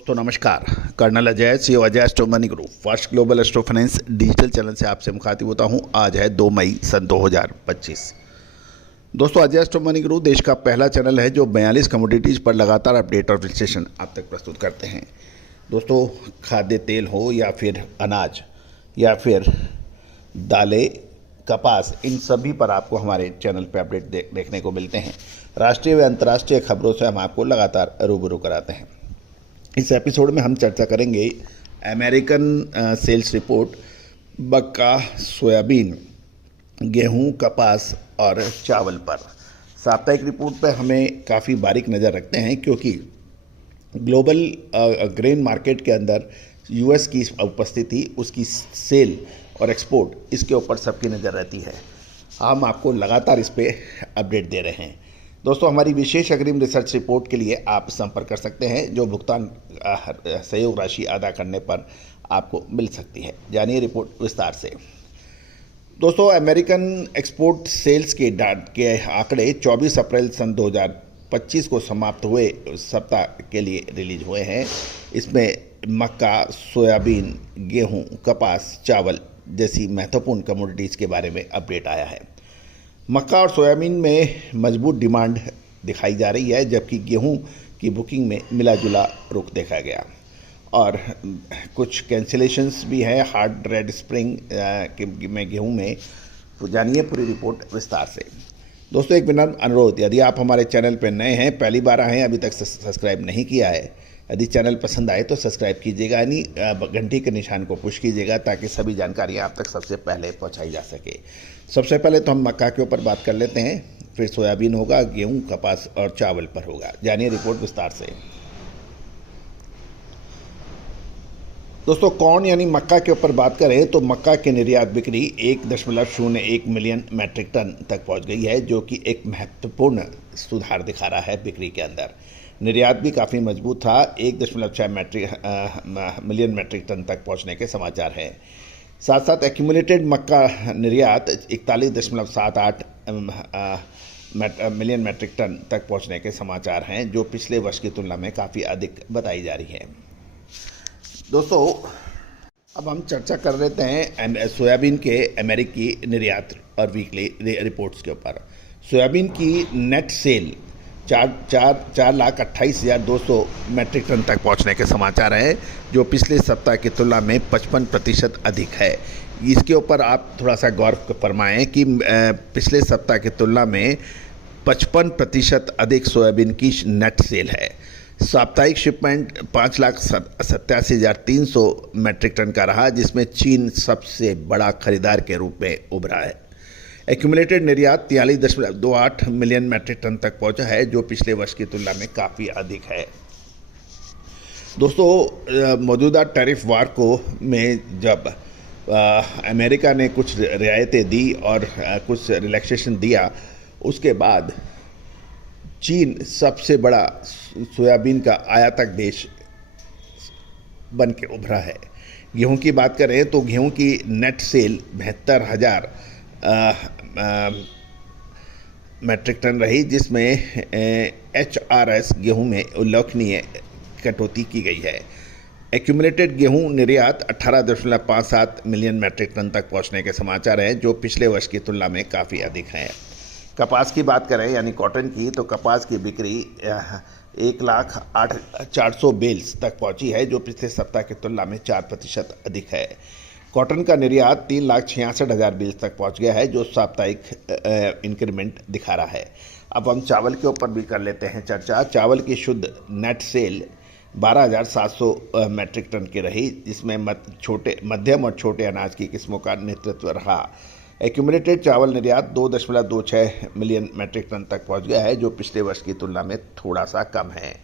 दोस्तों नमस्कार। Colonel Ajay CEO Ajay astro money group first global astro finance digital channel से आपसे मुखातिब होता हूं। आज है 2 मई सन 2025। दोस्तों अजय एस्ट्रो मनी ग्रुप देश का पहला चैनल है जो 42 कमोडिटीज़ पर लगातार अपडेट और विश्लेषण आप तक प्रस्तुत करते हैं। दोस्तों खाद्य तेल हो या फिर अनाज या फिर दालें, कपास, इन सभी पर आपको हमारे चैनल पर अपडेट देखने को मिलते हैं। राष्ट्रीय व अंतर्राष्ट्रीय खबरों से हम आपको लगातार रूबरू कराते हैं। इस एपिसोड में हम चर्चा करेंगे अमेरिकन सेल्स रिपोर्ट मक्का, सोयाबीन, गेहूं, कपास और चावल पर। साप्ताहिक रिपोर्ट पर हमें काफ़ी बारीक नज़र रखते हैं क्योंकि ग्लोबल ग्रेन मार्केट के अंदर यूएस की उपस्थिति, उसकी सेल और एक्सपोर्ट, इसके ऊपर सबकी नज़र रहती है। हम आपको लगातार इस पर अपडेट दे रहे हैं। दोस्तों हमारी विशेष अग्रिम रिसर्च रिपोर्ट के लिए आप संपर्क कर सकते हैं जो भुगतान सहयोग राशि अदा करने पर आपको मिल सकती है। जानिए रिपोर्ट विस्तार से। दोस्तों अमेरिकन एक्सपोर्ट सेल्स के आंकड़े 24 अप्रैल सन 2025 को समाप्त हुए सप्ताह के लिए रिलीज हुए हैं। इसमें मक्का, सोयाबीन, गेहूं, कपास, चावल जैसी महत्वपूर्ण कमोडिटीज़ के बारे में अपडेट आया है। मक्का और सोयाबीन में मजबूत डिमांड दिखाई जा रही है, जबकि गेहूं की बुकिंग में मिला जुला रुख देखा गया और कुछ कैंसिलेशंस भी हैं हार्ड रेड स्प्रिंग में गेहूं में। तो जानिए पूरी रिपोर्ट विस्तार से। दोस्तों एक विनम्र अनुरोध, यदि आप हमारे चैनल पर नए हैं, पहली बार आए हैं, अभी तक सब्सक्राइब नहीं किया है, यदि चैनल पसंद आए तो सब्सक्राइब कीजिएगा, यानी घंटी के निशान को पुश कीजिएगा ताकि सभी जानकारियाँ आप तक सबसे पहले पहुँचाई जा सके। सबसे पहले तो हम मक्का के ऊपर बात कर लेते हैं, फिर सोयाबीन होगा, गेहूं, कपास और चावल पर होगा। जानिए रिपोर्ट विस्तार से। दोस्तों कॉर्न यानी मक्का के ऊपर बात करें तो मक्का की निर्यात बिक्री 1.01 मिलियन मैट्रिक टन तक पहुंच गई है, जो कि एक महत्वपूर्ण सुधार दिखा रहा है बिक्री के अंदर। निर्यात भी काफ़ी मजबूत था, 1.6 मिलियन मैट्रिक टन तक पहुंचने के समाचार हैं। साथ साथ एक्यूमुलेटेड मक्का निर्यात 41.78 मिलियन मैट्रिक टन तक पहुंचने के समाचार हैं, जो पिछले वर्ष की तुलना में काफ़ी अधिक बताई जा रही है। दोस्तों अब हम चर्चा कर लेते हैं सोयाबीन के अमेरिकी निर्यात और वीकली रिपोर्ट्स के ऊपर। सोयाबीन की नेट सेल 4,28,200 मैट्रिक टन तक पहुंचने के समाचार हैं, जो पिछले सप्ताह की तुलना में 55% अधिक है। इसके ऊपर आप थोड़ा सा गौर फरमाएं कि पिछले सप्ताह की तुलना में 55% अधिक सोयाबीन की नेट सेल है। साप्ताहिक शिपमेंट 5,87,300 मैट्रिक टन का रहा, जिसमें चीन सबसे बड़ा खरीदार के रूप में उभरा है। एक्यूमुलेटेड निर्यात 43.28 मिलियन मैट्रिक टन तक पहुंचा है, जो पिछले वर्ष की तुलना में काफ़ी अधिक है। दोस्तों मौजूदा टैरिफ वार को में जब अमेरिका ने कुछ रियायतें दी और कुछ रिलैक्सेशन दिया, उसके बाद चीन सबसे बड़ा सोयाबीन का आयातक देश बन के उभरा है। गेहूं की बात करें तो गेहूं की नेट सेल 72,000 मैट्रिक टन रही, जिसमें HRS गेहूं में उल्लेखनीय कटौती की गई है। एक्यूमुलेटेड गेहूं निर्यात 18.57 मिलियन मैट्रिक टन तक पहुंचने के समाचार हैं, जो पिछले वर्ष की तुलना में काफ़ी अधिक हैं। कपास की बात करें यानी कॉटन की, तो कपास की बिक्री 1,08,400 बेल्स तक पहुंची है, जो पिछले सप्ताह की तुलना में 4% अधिक है। कॉटन का निर्यात 3,66,000 बेल्स तक पहुंच गया है, जो साप्ताहिक इंक्रीमेंट दिखा रहा है। अब हम चावल के ऊपर भी कर लेते हैं चर्चा। चावल की शुद्ध नेट सेल 12,700 मैट्रिक टन की रही, जिसमें मध्यम और छोटे अनाज की किस्मों का नेतृत्व रहा। एक्यूमुलेटेड चावल निर्यात 2.26 मिलियन मैट्रिक टन तक पहुंच गया है, जो पिछले वर्ष की तुलना में थोड़ा सा कम है।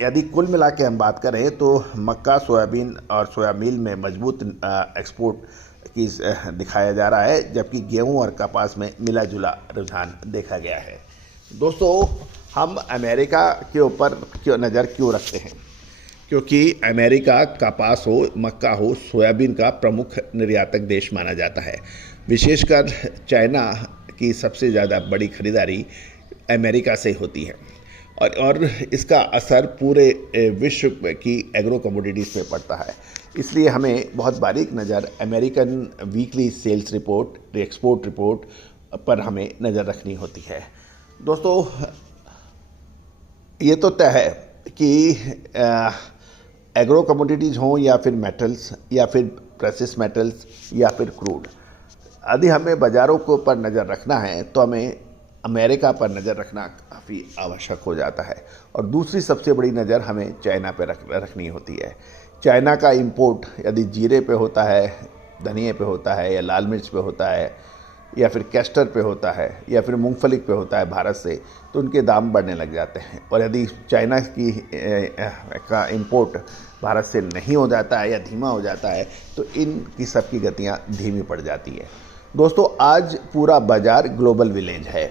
यदि कुल मिला के हम बात करें तो मक्का, सोयाबीन और सोयामील में मजबूत एक्सपोर्ट की दिखाया जा रहा है, जबकि गेहूं और कपास में मिला जुला रुझान देखा गया है। दोस्तों हम अमेरिका के ऊपर नज़र क्यों रखते हैं? क्योंकि अमेरिका कपास हो, मक्का हो, सोयाबीन का प्रमुख निर्यातक देश माना जाता है। विशेषकर चाइना की सबसे ज़्यादा बड़ी खरीदारी अमेरिका से होती है और इसका असर पूरे विश्व की एग्रो कमोडिटीज़ पे पड़ता है। इसलिए हमें बहुत बारीक नज़र American weekly sales report, export report पर हमें नज़र रखनी होती है। दोस्तों, ये तो तय है कि एग्रो कमोडिटीज़ हों या फिर मेटल्स या फिर प्रेसियस मेटल्स या फिर क्रूड, यदि हमें बाज़ारों को पर नज़र रखना है तो हमें अमेरिका पर नज़र रखना काफ़ी आवश्यक हो जाता है। और दूसरी सबसे बड़ी नज़र हमें चाइना पर रखनी होती है। चाइना का इंपोर्ट यदि जीरे पे होता है, धनिए पे होता है, या लाल मिर्च पे होता है, या फिर कैस्टर पे होता है, या फिर मूंगफली पे होता है भारत से, तो उनके दाम बढ़ने लग जाते हैं। और यदि चाइना की का इंपोर्ट भारत से नहीं हो जाता है या धीमा हो जाता है तो इनकी सब की गतियाँ धीमी पड़ जाती है। दोस्तों, आज पूरा बाज़ार ग्लोबल विलेज है।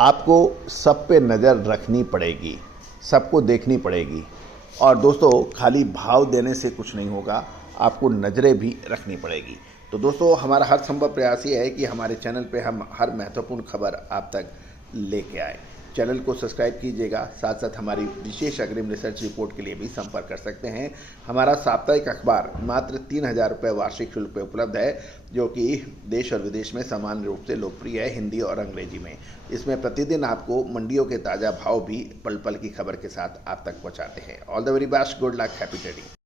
आपको सब पे नज़र रखनी पड़ेगी, सबको देखनी पड़ेगी। और दोस्तों, खाली भाव देने से कुछ नहीं होगा, आपको नज़रें भी रखनी पड़ेगी। तो दोस्तों, हमारा हर संभव प्रयास ये है कि हमारे चैनल पे हम हर महत्वपूर्ण खबर आप तक लेके आए। चैनल को सब्सक्राइब कीजिएगा, साथ साथ हमारी विशेष अग्रिम रिसर्च रिपोर्ट के लिए भी संपर्क कर सकते हैं। हमारा साप्ताहिक अखबार मात्र 3,000 रुपये वार्षिक शुल्क पे उपलब्ध है, जो कि देश और विदेश में समान रूप से लोकप्रिय है, हिंदी और अंग्रेजी में। इसमें प्रतिदिन आपको मंडियों के ताज़ा भाव भी पल पल की खबर के साथ आप तक पहुँचाते हैं। All the very best, good luck, happy trading.